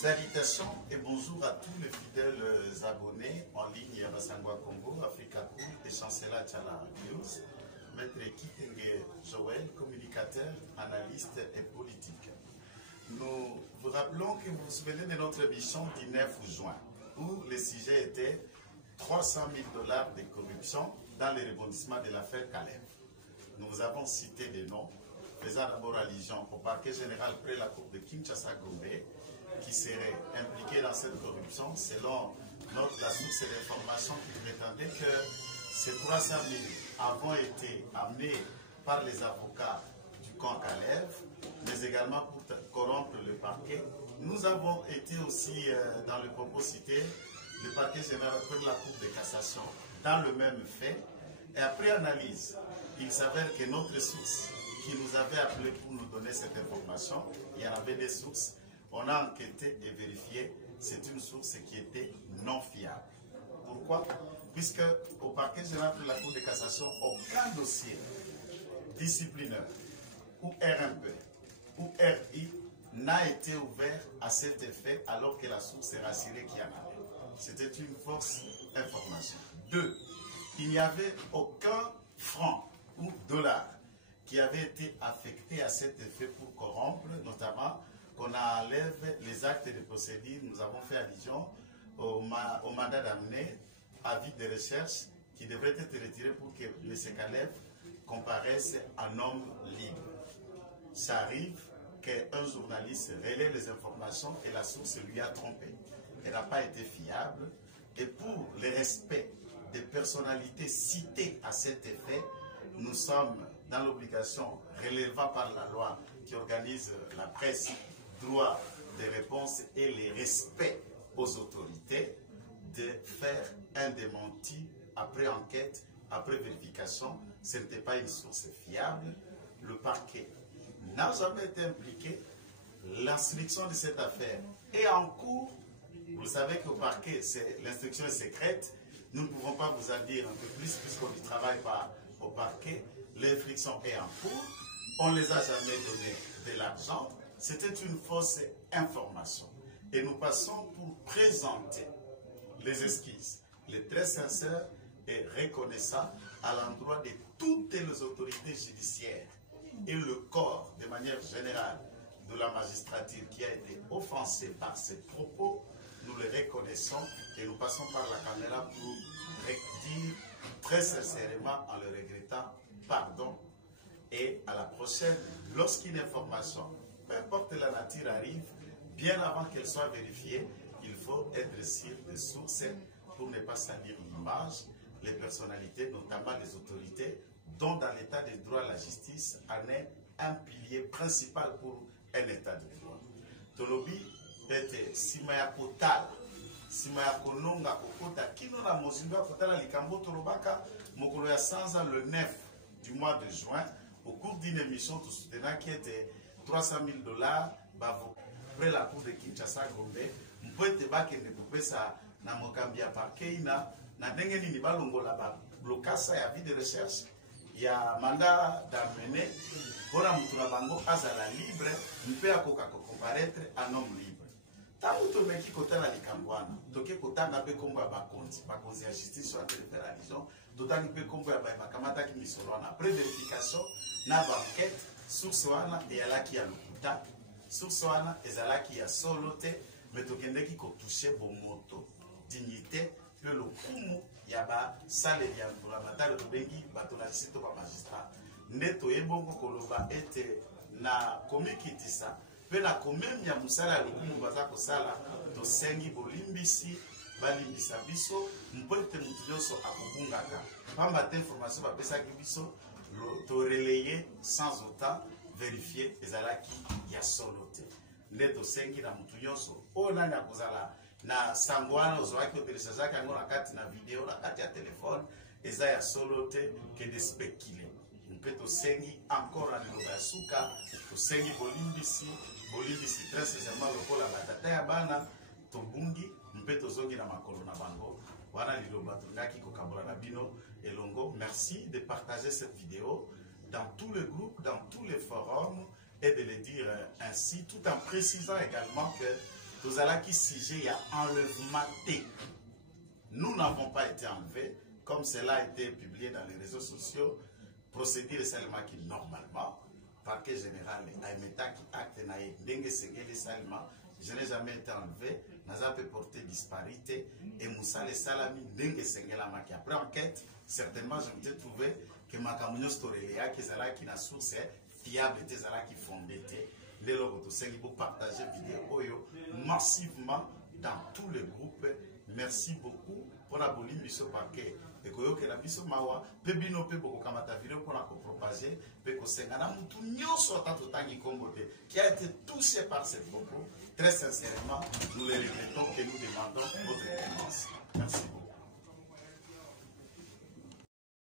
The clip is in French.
Salutations et bonjour à tous les fidèles abonnés en ligne à Basangwa Congo, Africa Cool et Chancela Tchala News. Maître Kitenge Joël, communicateur, analyste et politique. Nous vous rappelons que vous vous souvenez de notre émission du 9 juin, où le sujet était 300 000 $ de corruption dans le rebondissement de l'affaire Kalev. Nous vous avons cité des noms, faisant d'abord allusion au parquet général près la cour de Kinshasa-Gombe, qui serait impliqué dans cette corruption, selon la source d'information qui prétendait que ces 300 000 avons été amenés par les avocats du camp Kalev, mais également pour corrompre le parquet. Nous avons été aussi, dans le propos cité, le parquet général près la cour de cassation, dans le même fait. Et après analyse, il s'avère que notre source qui nous avait appelé pour nous donner cette information, il y en avait des sources, on a enquêté et vérifié, c'est une source qui était non fiable. Pourquoi? Puisque au parquet général de la Cour de cassation, aucun dossier disciplinaire ou RMP ou RI n'a été ouvert à cet effet alors que la source est rassurée qu'il y en avait. C'était une fausse information. 2. Il n'y avait aucun franc ou dollar qui avait été affecté à cet effet pour corrompre, notamment qu'on enlève les actes de procédure. Nous avons fait allusion au mandat d'amener, avis de recherche qui devrait être retiré pour que M. Kalev comparaisse en homme libre. Ça arrive qu'un journaliste relaie les informations et la source lui a trompé. Elle n'a pas été fiable. Et pour le respect des personnalités citées à cet effet, nous sommes dans l'obligation relevant par la loi qui organise la presse, droit de réponse et les respects aux autorités, de faire un démenti après enquête, après vérification. Ce n'était pas une source fiable. Le parquet n'a jamais été impliqué. L'instruction de cette affaire est en cours. Vous savez qu'au parquet, l'instruction est secrète. Nous ne pouvons pas vous en dire un peu plus puisqu'on ne travaille pas au parquet. L'instruction est en cours. On ne les a jamais donné de l'argent. C'était une fausse information. Et nous passons pour présenter les esquisses, les très sincères et reconnaissants à l'endroit de toutes les autorités judiciaires et le corps, de manière générale, de la magistrature qui a été offensé par ces propos. Nous les reconnaissons et nous passons par la caméra pour dire très sincèrement en le regrettant pardon. Et à la prochaine, lorsqu'une information, peu importe la nature, arrive, bien avant qu'elle soit vérifiée, il faut être sûr des sources pour ne pas salir l'image, les personnalités, notamment les autorités, dont dans l'état de droit la justice en est un pilier principal pour un état de droit. Tolobi était Simaya Kotala, Simaya Kononga Kokota, Kino na Mozinga Kotala Likambo Torobaka, Mokolo ya Sanza le 9 du mois de juin, au cours d'une émission tout soutenant qui était 300 000 $, après la cour de Kinshasa-Gombe, Mpoete Bakende Kupesa na Mokambia Parkeina, na ndenge nini balongola ba blocasa ya vie de recherche, ya mandat d'amener, bona mutuna bango azala libre, mpe akoka comparaître un homme libre. Tango tomeki kotala likambwana, toke kotanga pe kombo ya bakonzi ya justice sur la télévision, totangi pe kombo ya bakamata ki misolwana. Après vérification, na banquette, source wana eyalaki ya lokuta, source wana ezalaki ya solo te, mais tokendeki kotouche bomoto, dignité, pe lokumu ya basaleli ya mbulamatari tobengi bato na sito ba magistrat. Nde toyebongo koloba ete na komikitisa, pe na komemi ya musala ya lokumu baza kosala, tosengi bolimbisi, balimbisa biso, mpo ete mutu nyonso akobungaka. Pamba te information bapesaki biso, to relayer sans autant vérifier ezalaki ya solo te. Nde tosengi na mutu nyonso o nani akozala na sangwana ozwaki otelesazaki yango na kati na video na kati ya telefone eza ya solo te ke de spéculer. Mpe tosengi encore na liloba ya suka, tosengi bolimbisi très sincèrement lokola batata ya bana tobungi mpe tozongi na makolo na bango wana liloba tongaki kokambola na bino elongo. Merci de partager cette vidéo dans tous les groupes, dans tous les forums et de le dire ainsi, tout en précisant également que Tout à qui sujet, il y a enlèvement T. Nous n'avons pas été enlevés, comme cela a été publié dans les réseaux sociaux. Procédure seulement qui normalement, parquet général, Aimeta qui acte naïe, dengue segele seulement, je n'ai jamais été enlevé, n'a pas porté disparité, et Moussa les salami, dengue segele maki. Après enquête, certainement je me suis trouvé que ma camouflage storéléa, qui est là qui n'a source fiable, était là qui fondait. Les logos, pour partager vidéo massivement dans tous les groupes. Merci beaucoup pour abolir Misso Parquet. Et que la Misso Mawa, Pebino Pebo Kamata vidéo pour la propager, Peko Sengana Moutounio Sota Totangi Kombote, qui a été touché par ces propos. Très sincèrement, nous les regrettons et nous demandons votre réponse. Merci beaucoup.